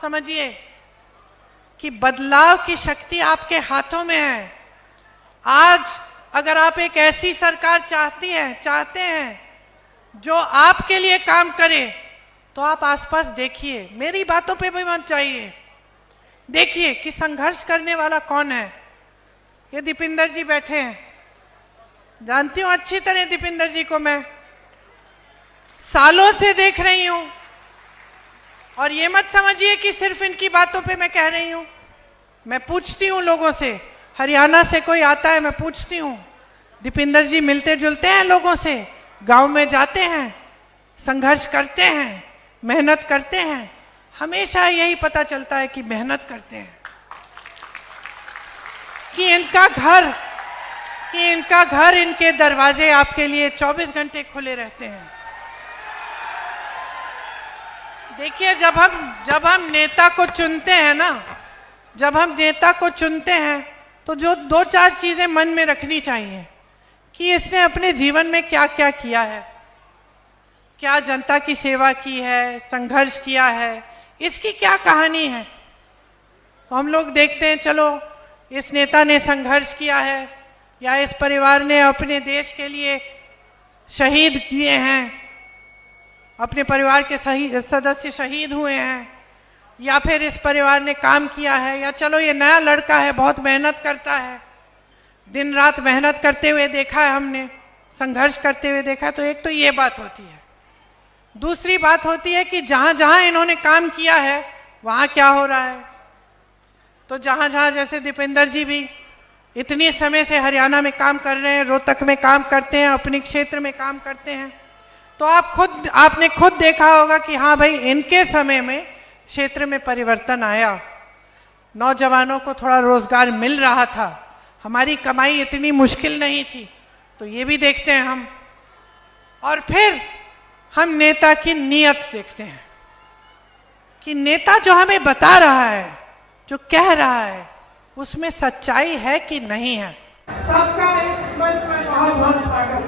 समझिए कि बदलाव की शक्ति आपके हाथों में है। आज अगर आप एक ऐसी सरकार चाहते हैं जो आपके लिए काम करे, तो आप आसपास देखिए, मेरी बातों पे भी मत जाइए, देखिए कि संघर्ष करने वाला कौन है। ये दीपिंदर जी बैठे हैं, जानती हूं अच्छी तरह दीपिंदर जी को, मैं सालों से देख रही हूं। और ये मत समझिए कि सिर्फ इनकी बातों पे मैं कह रही हूं, मैं पूछती हूं लोगों से, हरियाणा से कोई आता है मैं पूछती हूं, दीपिंदर जी मिलते जुलते हैं लोगों से, गांव में जाते हैं, संघर्ष करते हैं, मेहनत करते हैं, हमेशा यही पता चलता है कि मेहनत करते हैं, कि इनका घर इनके दरवाजे आपके लिए 24 घंटे खुले रहते हैं। देखिए, जब हम नेता को चुनते हैं ना, जब हम नेता को चुनते हैं तो जो 2-4 चीजें मन में रखनी चाहिए कि इसने अपने जीवन में क्या क्या किया है, क्या जनता की सेवा की है, संघर्ष किया है, इसकी क्या कहानी है। तो हम लोग देखते हैं, चलो इस नेता ने संघर्ष किया है, या इस परिवार ने अपने देश के लिए शहीद किए हैं, अपने परिवार के सदस्य शहीद हुए हैं, या फिर इस परिवार ने काम किया है, या चलो ये नया लड़का है बहुत मेहनत करता है, दिन रात मेहनत करते हुए देखा है हमने, संघर्ष करते हुए देखा है। तो एक तो ये बात होती है। दूसरी बात होती है कि जहां जहां इन्होंने काम किया है वहां क्या हो रहा है। तो जहां जहां, जैसे दीपिंदर जी भी इतने समय से हरियाणा में काम कर रहे हैं, रोहतक में काम करते हैं, अपने क्षेत्र में काम करते हैं, तो आपने खुद देखा होगा कि हाँ भाई, इनके समय में क्षेत्र में परिवर्तन आया, नौजवानों को थोड़ा रोजगार मिल रहा था, हमारी कमाई इतनी मुश्किल नहीं थी। तो ये भी देखते हैं हम। और फिर हम नेता की नीयत देखते हैं कि नेता जो हमें बता रहा है, जो कह रहा है, उसमें सच्चाई है कि नहीं है। सबका इस मंच में बहुत बहुत स्वागत।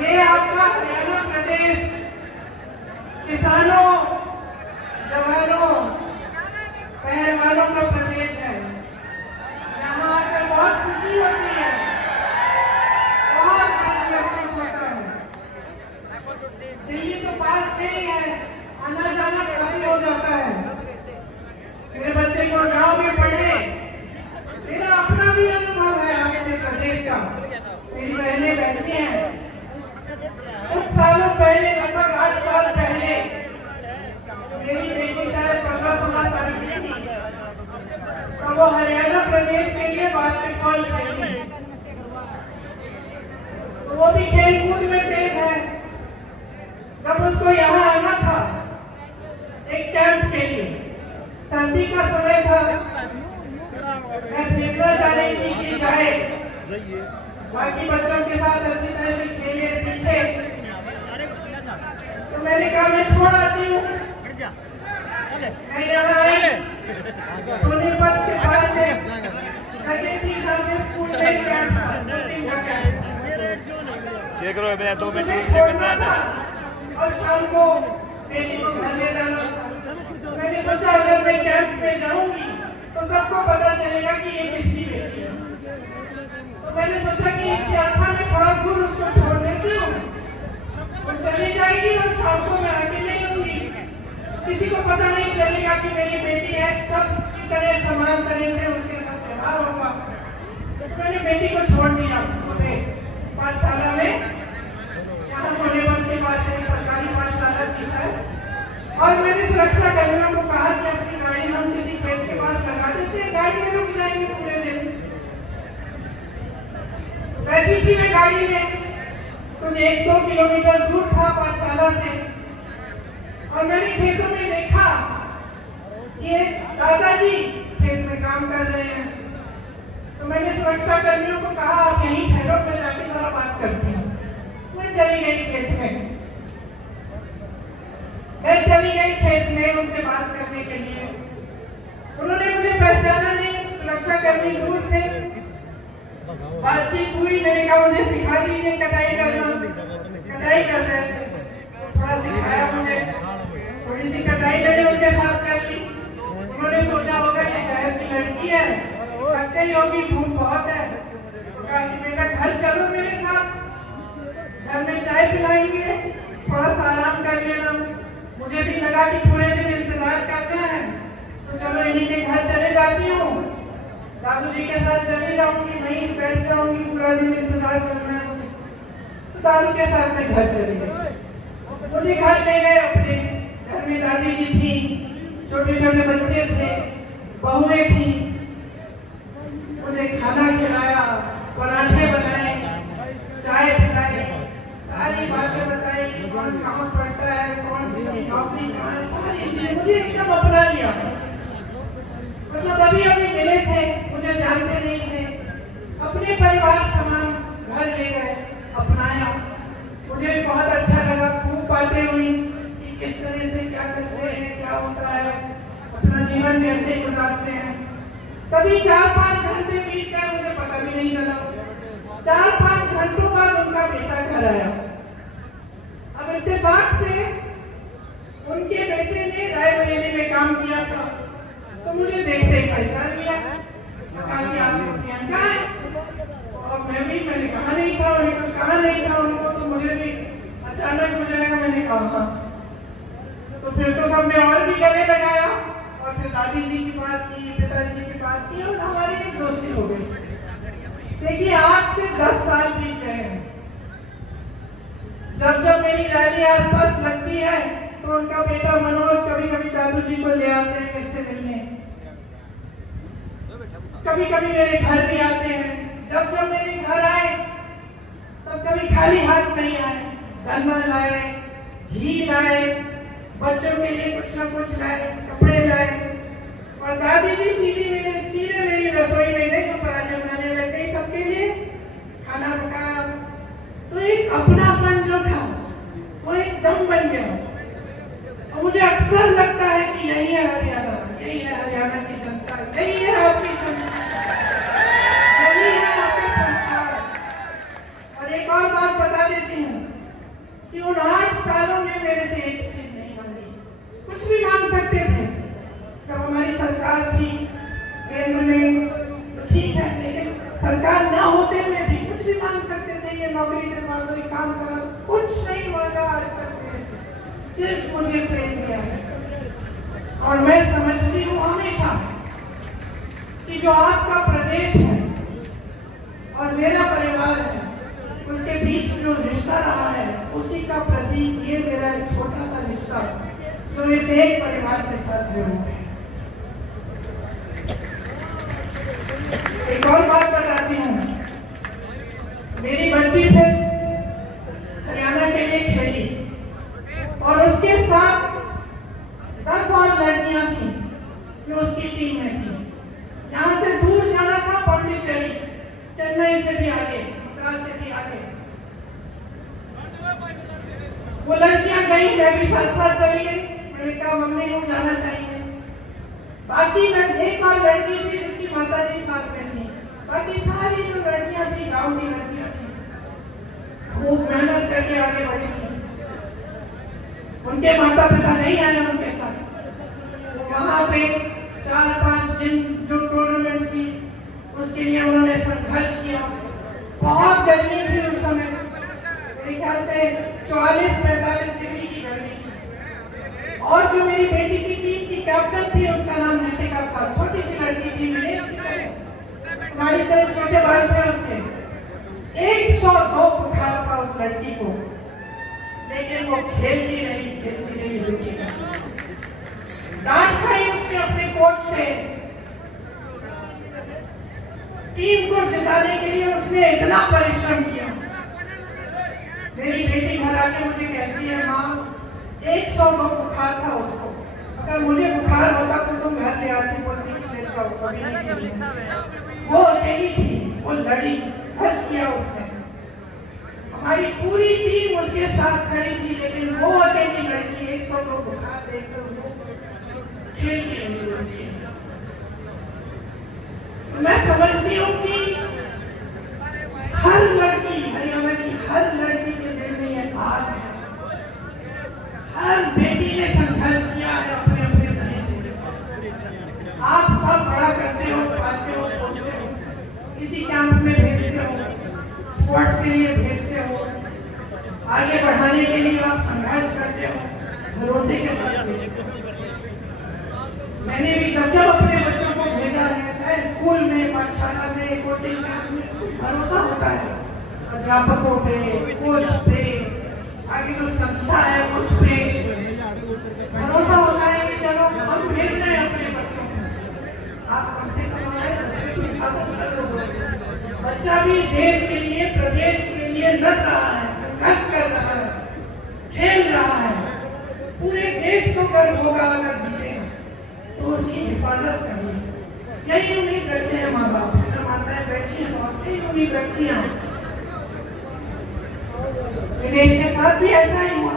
ये आपका हरियाणा प्रदेश किसानों, जवानों, पहलवानों का प्रदेश है। यहाँ आकर बहुत खुशी होती है, बहुत महसूस होता है। दिल्ली तो पास नहीं है, आना जाना काफी हो जाता है। मेरे बच्चे को गांव में पढ़े, मेरा अपना भी अनुभव है अपने प्रदेश का। मेरी बहनें बैठी हैं, कुछ सालों पहले, लगभग 8 साल पहले, मेरी बेटी शायद 15-16 साल की थी, तो वो हरियाणा प्रदेश के लिए बास्केटबॉल खेली। तो वो भी खेलकूद में तेज है। जब उसको यहाँ आना था एक कैंप के लिए, सर्दी का समय था, मैं देखना चाह रही थी कि जाए, बाकी बच्चों के साथ अच्छी तरह से खेले, सीखे। तो मैंने कहा मैं छोड़ आती हूँ। मैं यहाँ आई, सोनीपत के पास से जगह थी जहाँ पे स्कूल में कैंप था, छोड़ना था और शाम को बेटी को घर ले जाना था। मैंने सोचा अगर मैं कैंप में जाऊंगी तो सबको पता चलेगा कि ये किसकी बेटी है। तो मैंने सोचा कि इससे अच्छा मैं थोड़ा दूर उसको छोड़ देती हूँ, वो चली जाएगी और शाम को मैं अकेले रहूंगी, किसी को पता नहीं चलेगा कि मेरी बेटी है, सब की तरह समान तरह से उसके साथ व्यवहार होगा। तो मैंने बेटी को छोड़ दिया पाठशाला में, यहाँ सोनीपत के पास एक सरकारी पाठशाला थी शायद, और मैंने सुरक्षा कर्मियों को कहा कि अपनी गाड़ी हम किसी खेत के पास लगा देते हैं, गाड़ी में रुक जाएंगे पूरे दिन। बैठी थी मैं गाड़ी में, कुछ 1-2 किलोमीटर दूर था पाठशाला से, और मैंने खेतों में देखा ये दादाजी खेत में काम कर रहे हैं। तो मैंने सुरक्षा कर्मियों को कहा आप यहीं ठहरो, मैं जाके जरा बात करती हूँ। मैं चली गई खेत में उनसे बात करने के लिए। उन्होंने मुझे पहचाना नहीं, सुरक्षा कर्मी दूर थे। बातचीत हुई, मैंने कहा मुझे सिखा दीजिए कटाई करना। कटाई कर रहे थे, थोड़ा सिखाया मुझे, थोड़ी सी कटाई मैंने उनके साथ कर ली। उन्होंने सोचा होगा कि शहर की लड़की है, थक गई होगी, धूप बहुत है, तो कहा कि बेटा घर चलो मेरे साथ, घर में चाय पिलाएंगे, थोड़ा सा आराम कर लेना। मुझे भी लगा कि पूरे दिन इंतजार करना है, तो चलो इन्हीं के घर चले जाती हूँ, दादू जी के साथ चली जाऊंगी, वहीं बैठ जाऊंगी, पूरा दिन इंतजार करना है मुझे। तो दादू के साथ मैं घर चली गई। मुझे घर ले गए अपने घर में, दादी जी थी, छोटे छोटे बच्चे थे, बहुएं थी, मुझे खाना खिलाया, पराठे बनाए, चाय पिलाई, सारी बातें बताई कि कौन कहाँ पढ़ता है, कौन किसकी नौकरी कहाँ है, सारी चीजें मुझे एकदम अपना लिया। मतलब अभी अभी मिले थे, मुझे जानते नहीं थे, अपने परिवार समान घर ले गए, अपनाया। मुझे बहुत अच्छा लगा, खूब बातें हुई कि किस तरह से क्या करते हैं, क्या होता है, अपना जीवन कैसे गुजारते हैं। कभी 4-5 घंटे बीत गए, मुझे पता भी नहीं चला। 4-5 घंटों बाद उनका बेटा घर आया। अब इत्तेफाक से उनके बेटे ने रायबरेली में काम किया था, तो मुझे देखते ही पहचान लिया। कहा कि आप प्रियंका हैं? और मैंने कहा नहीं था, उन्हें कुछ कहा नहीं था उनको, तो मुझे भी अचानक मुझे लगा, मैंने कहा। तो फिर तो सबने और भी गले लगाया, और फिर दादी जी की बात की, पिताजी की बात की, और हमारी एक दोस्ती हो गई। देखिए आज से 10 साल बीत गए हैं। जब जब मेरी रैली आसपास लगती है, तो उनका बेटा मनोज कभी कभी दादू जी को ले आते हैं मेरे से मिलने, कभी कभी मेरे घर भी आते हैं। जब जब मेरे घर आए, तब कभी खाली हाथ नहीं आए, गन्ना लाए, घी लाए, बच्चों के लिए कुछ न कुछ लाए, कपड़े लाए। और दादी जी सीधे मेरी रसोई में गई, जो पराठे बनाने लग गई, सबके लिए खाना पकाया। तो एक अपनापन जो था वो एकदम बन गया। और मुझे अक्सर लगता है कि यही है हरियाणा, यही है हरियाणा की जनता, यही है आपकी संस्कार, यही है आपके संस्कार। और एक और बात बता देती हूँ कि उन 8 सालों में मेरे से एक चीज नहीं मांगी। कुछ भी मांग सकते थे जब हमारी सरकार थी केंद्र में, तो ठीक है, लेकिन सरकार न होते हुए भी कुछ भी मांग सकते थे, ये नौकरी दिलवा दो, ये काम करो, कुछ नहीं मांगा आज तक मेरे से, सिर्फ मुझे प्रेम दिया है। और मैं समझती हूँ हमेशा कि जो आपका प्रदेश है और मेरा परिवार है, उसके बीच जो रिश्ता रहा है, उसी का प्रतीक ये मेरा एक छोटा सा रिश्ता जो इस एक परिवार के साथ जुड़ा है। एक और बात बताती हूँ, मेरी बच्ची फिर हरियाणा के लिए खेली, और उसके साथ 10 और लड़कियां थी जो उसकी टीम में थी। यहाँ से दूर जाना था पांडिचेरी, चेन्नई से भी आगे, मद्रास से भी आगे। वो लड़कियां गई, मैं भी साथ साथ चली गई। मैंने कहा मम्मी को जाना चाहिए। बाकी एक और लड़की थी जिसकी माता जी साथ में थी, बाकी सारी जो लड़कियां थी गांव की लड़कियां थी, खूब मेहनत करके आगे बढ़ी थी। उनके माता पिता नहीं आए उनके साथ। वहां पे 4-5 दिन जो टूर्नामेंट थी, उसके लिए उन्होंने संघर्ष किया। बहुत गर्मी थी उस समय, मेरे ख्याल से 44-45 डिग्री की गर्मी थी। और जो मेरी बेटी की टीम की कैप्टन थी, उसका नाम नितिका था, छोटी सी लड़की थी, विनेश की तरह, हमारी तरह छोटे बाल थे उसके। 102 बुखार था उस लड़की को, लेकिन वो खेलती रही रुकी नहीं। डांट खाई उसने अपने कोच से। टीम को जिताने के लिए उसने इतना परिश्रम किया। मेरी बेटी घर आके मुझे कहती है, माँ 102 बुखार था उसको, अगर मुझे बुखार होता तो तुम घर ले आती, बोलती कि ले जाओ, कभी नहीं। वो अकेली थी, वो लड़ी, संघर्ष किया उसने। हमारी पूरी टीम उसके साथ खड़ी थी, लेकिन वो अकेली लड़की 102 बुखार देखकर वो खेलती रही। मैं समझती हूँ कि हर लड़की, हरियाणा की हर लड़की के दिल में यह बात है। हर बेटी ने संघर्ष किया है अपने अपने तरह से। में भेजते हो, स्पोर्ट्स के लिए भेजते हो, आगे बढ़ाने के लिए आप संघर्ष करते हो, भरोसे के साथ भेजते हो। मैंने भी जब अपने बच्चों को भेजा है स्कूल में, पाठशाला में, कोचिंग में, कुछ भरोसा होता है अध्यापकों पे, कोच पे, आगे जो संस्था है उस पे भरोसा होता है कि चलो हम भेज रहे हैं अपने बच्चों को, आप कम से कम हमारे बच्चों की हिफाजत कर दो। बच्चा भी देश के लिए, प्रदेश के लिए लड़ रहा है, संघर्ष कर रहा है, खेल रहा है, पूरे देश को गर्व होगा अगर जीते तो उसकी हिफाजत करिए। यही उम्मीद रखते हैं माँ बाप। माताएं बैठी हैं, बहुत ही उम्मीद रखती हैं। विनेश के साथ भी ऐसा ही हुआ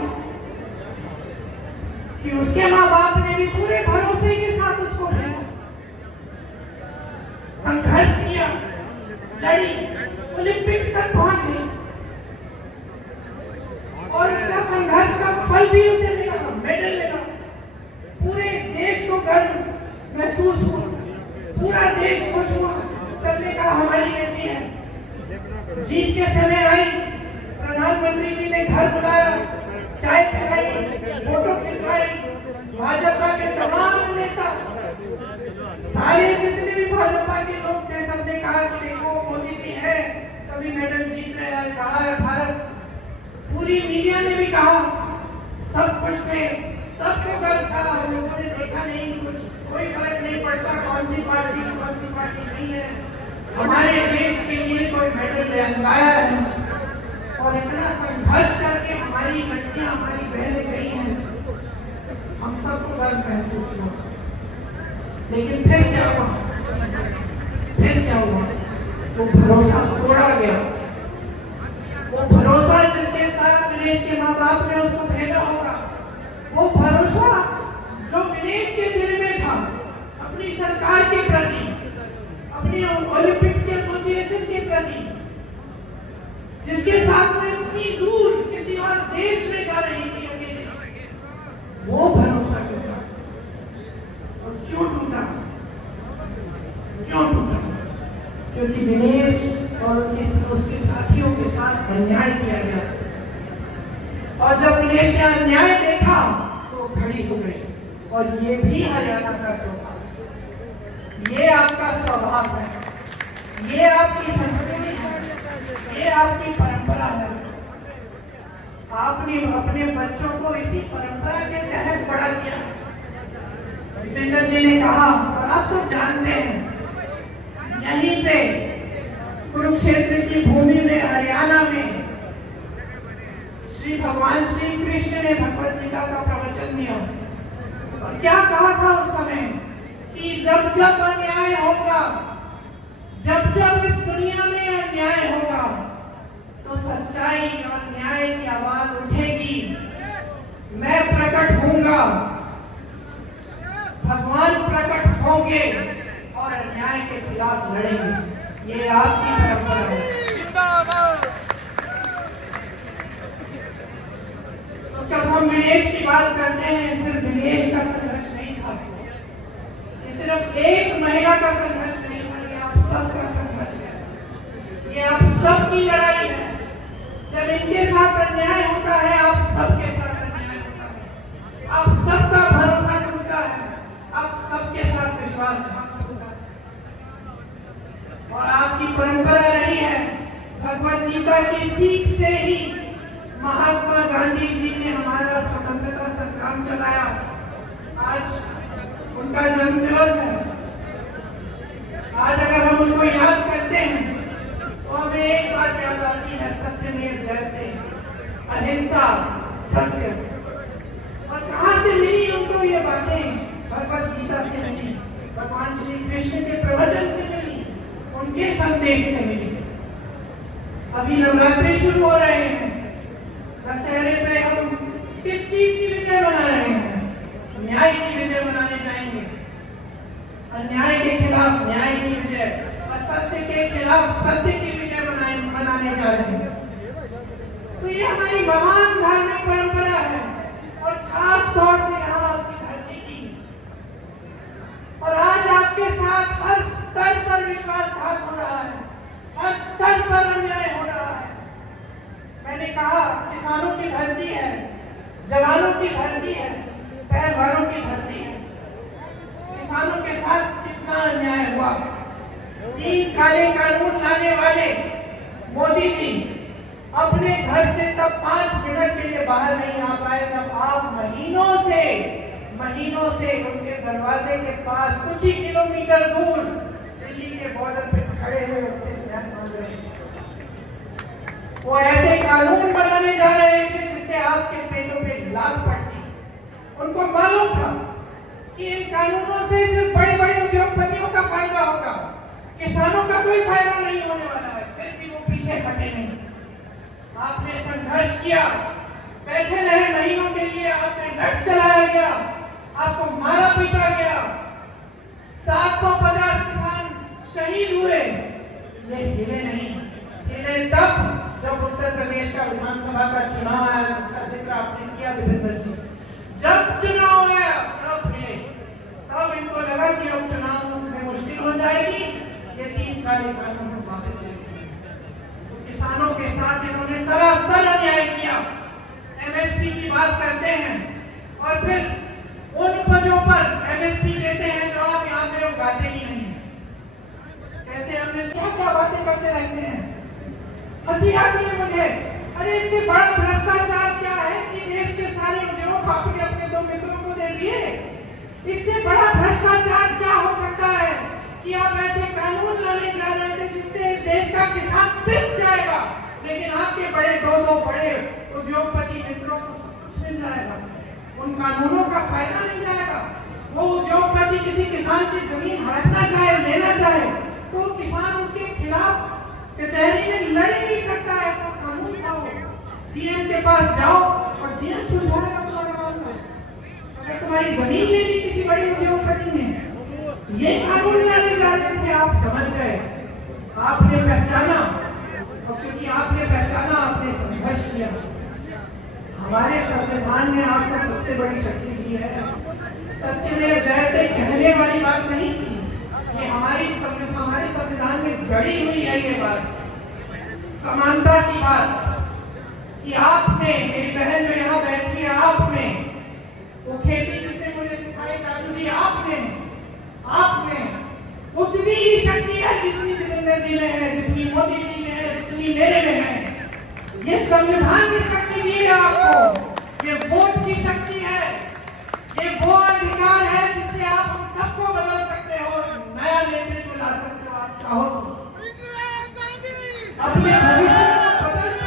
कि उसके माँ बाप ने भी पूरे भरोसे के साथ उसको भेजा, संघर्ष किया, लड़ी, ओलंपिक्स तक पहुंच गई और उसका संघर्ष का फल भी उसे मिला, मेडल मिला। पूरे देश को गर्व महसूस हुआ, पूरा देश खुश हुआ, सबने कहा हमारी बेटी है। जीत के समय आई, प्रधानमंत्री जी ने घर बुलाया, चाय पिलाई, फोटो खिंचवाई, भाजपा के तमाम नेता, सारे जितने भी भाजपा के लोग थे, सबने कहा कि देखो मोदी जी है, कभी मेडल जीत रहे हैं, रहा है भारत। पूरी मीडिया ने भी कहा, सब खुश थे, सबको गर्व था। हम लोगों ने देखा नहीं, कुछ कोई फर्क नहीं पड़ता कौन सी पार्टी नहीं है, हमारे देश के लिए कोई मेडल लाया है। और इतना संघर्ष करके हमारी लड़कियां, हमारी बहनें गई हैं, हम सबको गर्व महसूस हुआ। लेकिन फिर क्या हुआ? वो भरोसा तोड़ा गया। वो भरोसा जिसके साथ विनेश के माँ बाप ने उसको भेजा होगा, वो भरोसा जो विनेश के दिल में था अपनी सरकार के प्रति, अपनी ओलंपिक्स एसोसिएशन के प्रति, जिसके साथ वो इतनी दूर किसी और देश में जा रही थी अकेले, वो भरोसा टूटा। और क्यों टूटा? क्योंकि विनेश और उसके साथियों के साथ अन्याय किया गया। और जब विनेश ने अन्याय देखा तो खड़ी हो गई। और ये भी हरियाणा का स्वभाव, ये आपका स्वभाव है, ये आपकी संस्कृति है, ये आपकी परंपरा है। आपने अपने बच्चों को इसी परंपरा के तहत बढ़ा दिया। दीपेंद्र जी ने कहा, और आप सब जानते हैं, यहीं पे कुरुक्षेत्र की भूमि में, हरियाणा में, श्री भगवान श्री कृष्ण ने भगवद गीता का प्रवचन दिया। और क्या कहा था उस समय कि जब जब अन्याय होगा, जब जब इस दुनिया में अन्याय होगा, तो सच्चाई और न्याय की आवाज उठेगी। मैं प्रकट होऊंगा, भगवान प्रकट होंगे और अन्याय के खिलाफ लड़ेंगे। ये आपकी परंपरा है। तो जब हम विनेश की बात करते हैं, सिर्फ विनेश का संघर्ष नहीं था, ये सिर्फ एक महिला का संघर्ष नहीं था, ये आप सबका संघर्ष है, ये आप सबकी लड़ाई है। जब इनके साथ अन्याय होता है, आप सबके साथ अन्याय होता है, आप सबका भरोसा टूटता है, आप सबके साथ विश्वासघात होता है। और आपकी परंपरा रही है, भगवद गीता की सीख से ही महात्मा गांधी जी ने हमारा स्वतंत्रता संग्राम चलाया। आज उनका जन्म दिवस है। आज अगर हम उनको याद करते हैं तो हमें एक बात याद आती है, सत्यमेव जयते, अहिंसा, सत्य। और कहाँ से मिली उनको ये बातें? भगवद गीता से मिली, भगवान श्री कृष्ण के प्रवचन से मिली, उनके संदेश से मिली। अभी नवरात्रि शुरू हो रहे हैं, दशहरे पे हम किस चीज की विजय मना रहे हैं? न्याय की विजय मनाने जाएंगे। अन्याय के खिलाफ न्याय की विजय, असत्य के खिलाफ सत्य की विजय मनाने जा रहे हैं। तो ये हमारी महान धार्मिक परंपरा है, और खास तौर से यहाँ आपकी धरती की। और आज आपके साथ हर स्तर पर विश्वासघात हो रहा है, हर स्तर पर अन्याय हो रहा है। मैंने कहा किसानों की धरती है, जवानों की धरती है, पहलवानों की धरती है। किसानों के साथ कितना अन्याय हुआ। 3 काले कानून लाने वाले मोदी जी अपने घर से तब 5 मिनट के लिए बाहर नहीं आ पाए जब आप महीनों से उनके दरवाजे के पास कुछ ही किलोमीटर दूर दिल्ली के बॉर्डर पे खड़े हुए उनसे न्याय मांग रहे हैं। वो ऐसे कानून बनाने जा रहे थे जिससे आपके पेटों पे लात पड़ती। उनको मालूम था कि इन कानूनों से सिर्फ बड़े बड़े उद्योगपतियों का फायदा होगा, किसानों का कोई फायदा नहीं होने वाला है। फिर भी वो पीछे हटे नहीं। आपने संघर्ष किया, बैठे रहे महीनों के लिए, आपने नक्श चलाया गया, आपको मारा पीटा गया, 750 किसान शहीद हुए। ये हिले नहीं, हिले तब जब उत्तर प्रदेश का विधानसभा का चुनाव आया, जिसका जिक्र आपने किया देवेंद्र जी। जब चुनाव आया तब हिले, तब इनको लगा कि अब चुनाव में मुश्किल हो जाएगी, ये 3 काले कानून वापस लेंगे। तो किसानों के साथ इन्होंने सरासर अन्याय किया। एमएसपी की बात करते हैं और फिर उन उपजों पर एमएसपी देते हैं जो आप यहाँ पे उगाते ही नहीं। कहते हैं हमने क्या बातें करते रहते हैं। हंसी आती है मुझे। अरे इससे बड़ा भ्रष्टाचार क्या है कि देश के सारे उद्योग आपने अपने 2 मित्रों को दे दिए। इससे बड़ा भ्रष्टाचार क्या हो सकता है कि आप ऐसे कानून लाने जा रहे थे जिससे देश का किसान पिस जाएगा, लेकिन आपके बड़े 2 बड़े उद्योगपति मित्रों को कुछ मिल जाएगा, उन कानूनों का फायदा मिल जाएगा। वो उद्योगपति किसी किसान की जमीन हड़पना चाहे, लेना चाहे, तो किसान उसके खिलाफ कचहरी में लड़ नहीं सकता। ऐसा कानून था। डीएम के पास जाओ और डीएम सुलझाएगा तुम्हारा मामला। अगर तुम्हारी जमीन ले ली किसी बड़े उद्योगपति ने, ये कानून लाने जा रहे थे, आप समझ गए, आपने पहचाना, और क्योंकि आपने पहचाना, आपने संघर्ष किया। हमारे संविधान ने आपको सबसे बड़ी शक्ति दी है। सत्यमेव जयते कहने वाली बात नहीं थी, ये हमारे संविधान में गढ़ी हुई है ये बात, समानता की बात। कि आपने, मेरी बहन जो यहाँ बैठी है, आपने वो खेती जिसने मुझे सिखाई दादू जी, आपने उतनी ही शक्ति है जितनी देवेंद्र जी में है, जितनी मोदी जी में है, जितनी मेरे में है। ये संविधान की शक्ति दी है आपको, ये वोट की शक्ति है, ये वो अधिकार है जिससे आप हम सबको बदल सकते हो, नया नेतृत्व ला सकते हो। आप चाहो तो अपने भविष्य को बदल सकते हो।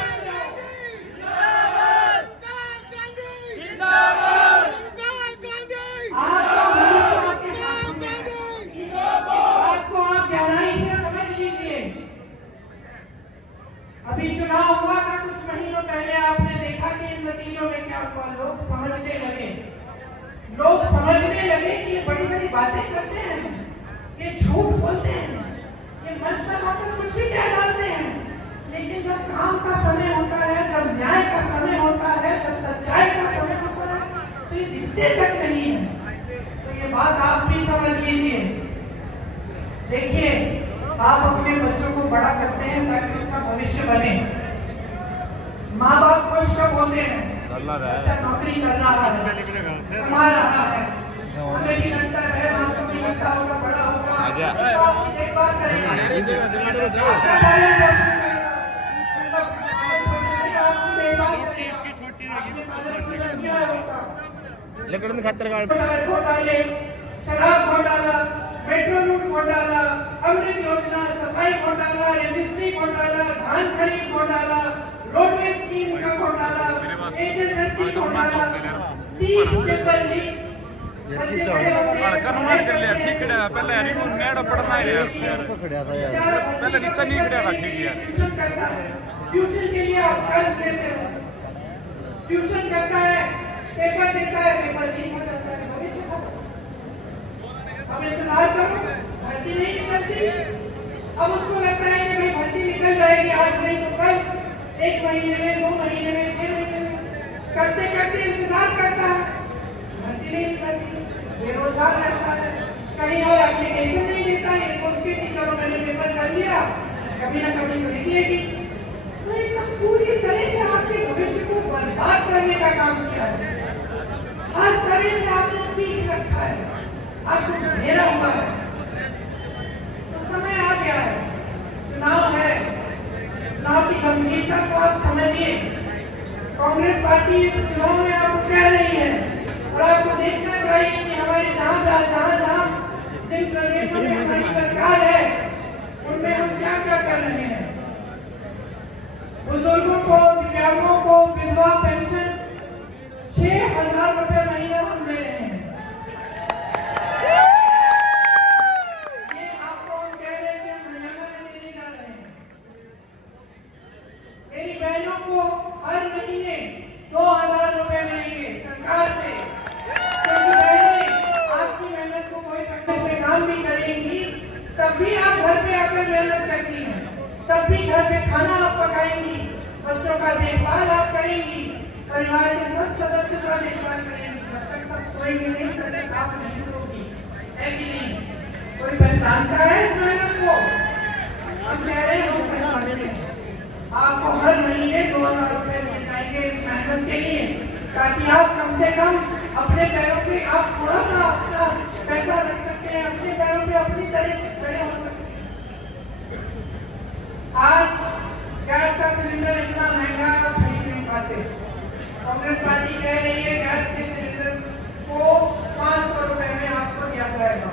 आपको आप गहराई से समझ लीजिए। अभी चुनाव हुआ था कुछ महीनों पहले, आपने देखा कि इन नतीजों में क्या हुआ। लोग समझने लगे कि ये बड़ी बड़ी बातें करते हैं, ये झूठ बोलते हैं, ये मंच पर आकर कुछ भी कह डालते हैं, लेकिन जब काम का समय होता है, जब न्याय का समय होता है, जब सच्चाई का समय होता है, तो ये दिखते तक नहीं है। तो ये बात आप भी समझ लीजिए। देखिए, आप अपने बच्चों को बड़ा करते हैं ताकि उनका भविष्य बने। माँ बाप खुश कब होते हैं? अच्छा नौकरी कर रहा है, कमा रहा है, हमें भी लगता है माँ को भी लगता होगा, बड़ा होगा, आपकी देखभाल करेगा, आपकी देखभाल घोटाले, शराब घोटाला, मेट्रो रूट घोटाला, अमृत योजना, सफाई घोटाला, रजिस्ट्री घोटाला, धान खरीद घोटाला, रोडवेज स्कीम का घोटाला, एचएसएससी घोटाला, 30 पेपर लीक। पहले हनीमून नेड़ पढ़ना है यार, पहले नीचे नहीं खड़ा था। ठीक है, ट्यूशन के लिए आप कर्ज लेते हो, ट्यूशन करता है, पेपर देता है, पेपर लीक हो जाता है, भविष्य खत्म। अब इंतजार करो, भर्ती नहीं निकलती। अब उसको लगता है कि भाई भर्ती निकल जाएगी, आज नहीं तो कल, 1 महीने में, 2 महीने में, 6 महीने में, करते करते इंतजार करता है, भर्ती नहीं निकलती, बेरोजगार रहता है, कहीं और एप्लीकेशन नहीं देता, ये सोच के कि चलो मैंने पेपर कर लिया, कभी ना कभी तो निकलेगी। तो एकदम पूरी तरह से आपके भविष्य को बर्बाद करने का काम किया है। हर तरह से आपने पीस रखा है, आपको घेरा हुआ है। तो समय आ गया है, चुनाव है, चुनाव की गंभीरता को आप समझिए। कांग्रेस पार्टी इस चुनाव में आपको कह रही है और आपको देखना चाहिए कि हमारे जहां जिन प्रदेशों में हमारी सरकार है उनमें हम क्या क्या कर रहे हैं। बुजुर्गों को, दिव्यांगों को विधवा पेंशन 6,000 रुपए महीना हम दे रहे हैं। ये आपको हम कह रहे हैं कि हम हरियाणा में देने जा रहे हैं। मेरी बहनों को हर महीने 2,000 रुपए मिलेंगे सरकार से। क्योंकि बहनें आपकी मेहनत को कोई करने से काम भी करेंगी, तब भी आप घर पे आकर मेहनत करती हैं, तब भी घर पे खाना आप पकाएंगी, बच्चों का देखभाल आप करेंगी, परिवार के सब सदस्यों का देखभाल करेंगी। जब तक सब सोएंगे नहीं तब तक आप नहीं सोगी, है कि नहीं? कोई पहचानता है इस मेहनत को? हम कह रहे हैं हम पहचानते हैं। आपको हर महीने 2,000 रुपए मिल जाएंगे इस मेहनत के लिए, ताकि आप कम से कम अपने पैरों पे आप थोड़ा सा अपना पैसा रख सकते हैं, अपने पैरों पे अपनी तरह से खड़े हो सकते हैं। आज गैस का सिलेंडर इतना महंगा आप खरीद नहीं पाते। कांग्रेस पार्टी कह रही है गैस के सिलेंडर को 500 रुपए में आपको दिया जाएगा,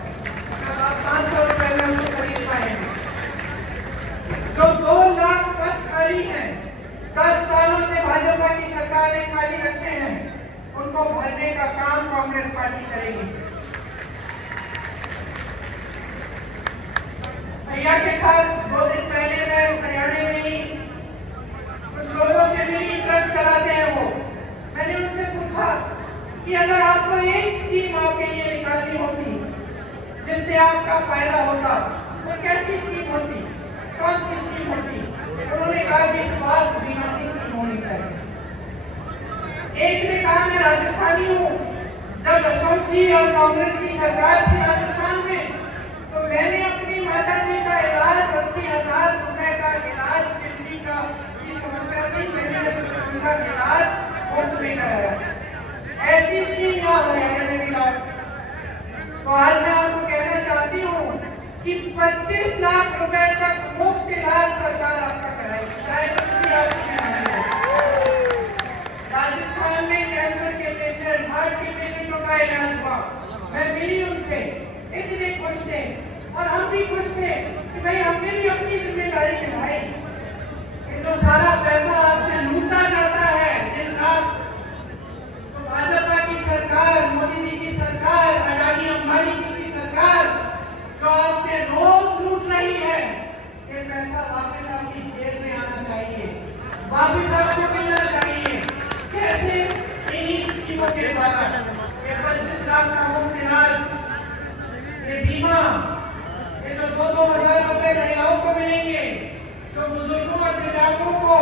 आप 500 रुपए में उसको खरीद पाएंगे। जो 2 लाख पद खाली है, 10 सालों से भाजपा की सरकार ने खाली रखे हैं, उनको भरने का काम कांग्रेस पार्टी करेगी। भैया के साथ 2 दिन पहले मैं हरियाणा में ही कुछ लोगों से मिली, ट्रक चलाते हैं वो। मैंने उनसे पूछा कि अगर आपको एक स्कीम आपके लिए निकालनी होती जिससे आपका फायदा होता, तो कैसी स्कीम होती, कौन सी स्कीम होती? उन्होंने कहा कि स्वास्थ्य बीमा की स्कीम होनी चाहिए। एक ने कहा मैं राजस्थानी हूँ, जब अशोक जी और कांग्रेस की सरकार थी राजस्थान में, तो मैंने अपनी माता जी का इलाज 80,000 रुपए का इलाज किडनी का की समस्या थी, मैंने उनका इलाज मुफ्त में कराया। ऐसी स्कीम यहाँ हरियाणा में मिला। तो आज मैं आपको कहना चाहती हूँ कि 25 लाख रुपए तक मुफ्त इलाज सरकार आपका कराएगी, चाहे कुछ भी आपकी राजस्थान में कैंसर के पेशेंट, हार्ट के पेशेंटों का इलाज हुआ, मैं मिली उनसे, इतने खुश थे और हम भी खुश थे कि भाई हमने भी अपनी जिम्मेदारी निभाई। जो सारा पैसा आपसे लूटा जाता है दिन रात, तो भाजपा की सरकार, मोदी जी की सरकार, अडानी अंबानी जी की सरकार जो आपसे रोज लूट रही है, ये पैसा वापस आपकी जेब में आना चाहिए, वापस आपको मिलना चाहिए। कैसे? इन्हीं स्कीमों के द्वारा। ये 25 लाख का मुफ्त इलाज, ये बीमा, ये जो 2,000 रुपए महिलाओं को मिलेंगे, जो बुजुर्गों और दिव्यांगों को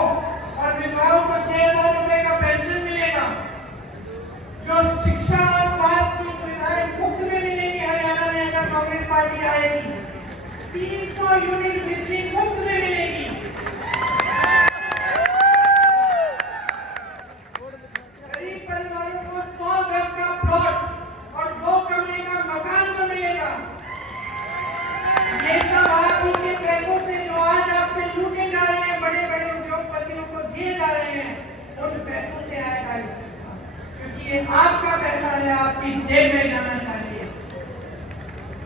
और विधवाओं को 6,000 रुपए का पेंशन मिलेगा, जो शिक्षा और स्वास्थ्य की सुविधाएं मुफ्त में मिलेंगी हरियाणा में अगर कांग्रेस पार्टी आएगी, 300 यूनिट बिजली मुफ्त में मिलेगी। गरीब परिवारों को 100 गज का प्लॉट और 2 कमरे का मकान तो मिलेगा। ये सब आप उनके पैसों से जो आज आपसे लूटे जा रहे हैं, बड़े बड़े उद्योगपतियों को दिए जा रहे हैं, उन पैसों से आएगा ये पैसा, क्योंकि ये आपका पैसा है, आपकी जेब में जाना चाहिए।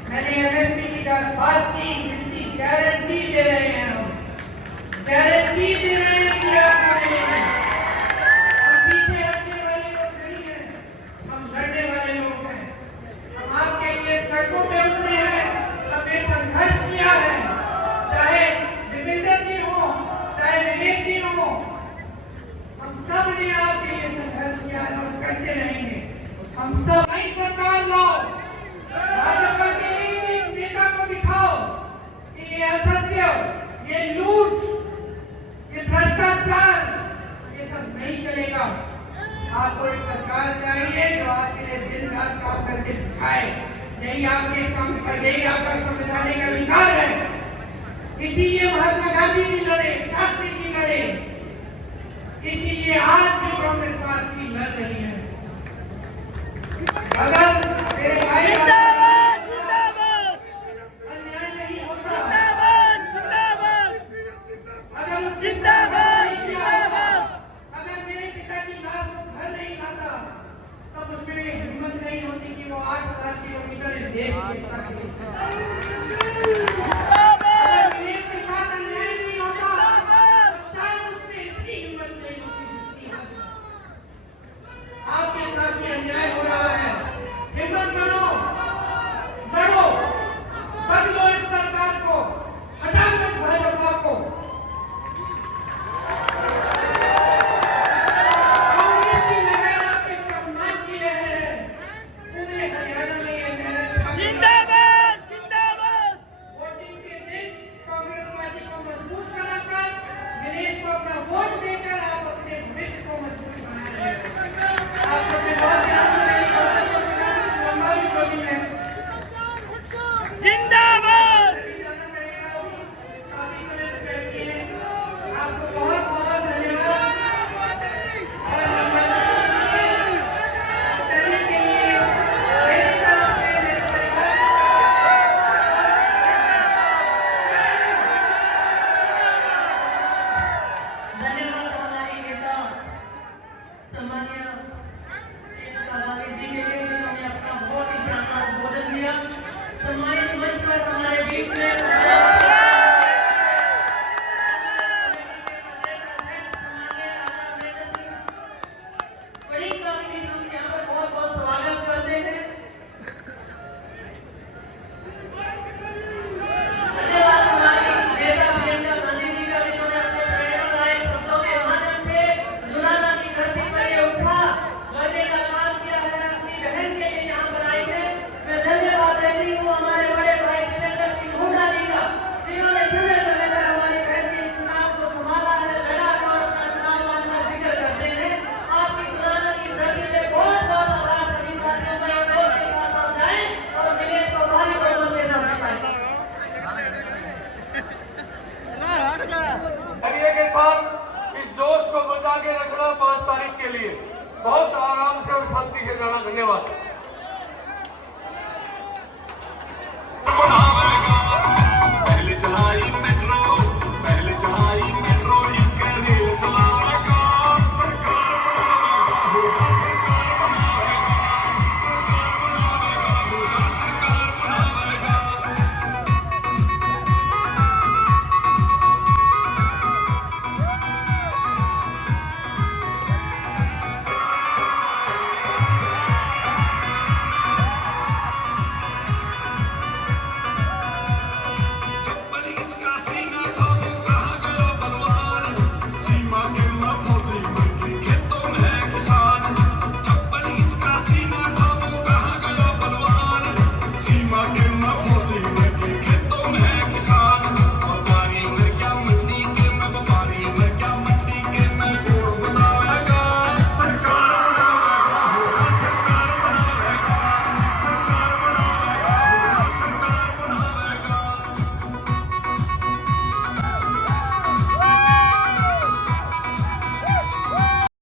मैंने एमएसपी की बात की, इसकी गारंटी दे रहे हैं, हम गारंटी दे रहे हैं कि आपको मिलेगी। हम पीछे हटने वाले लोग नहीं हैं, हम लड़ने वाले लोग हैं। हम आपके लिए सड़कों पे उतरे हैं, हमने संघर्ष किया है, चाहे विवेंद्र जी हो, चाहे विवेक जी हो, हम सब ने आपके लिए संघर्ष किया है और करते रहेंगे। हम सब नई सरकार लाओ, भाजपा के एक नेता को दिखाओ इसीलिए महात्मा गांधी जी लड़े, शास्त्री जी लड़े, इसीलिए आज भी कांग्रेस पार्टी लड़ रही है। अगर मेरे भाई अन्याय नहीं होता, अगर मेरे पिता की लाश को घर नहीं लाता, तब उसमें हिम्मत नहीं होती कि वो 8,000 किलोमीटर इस देश के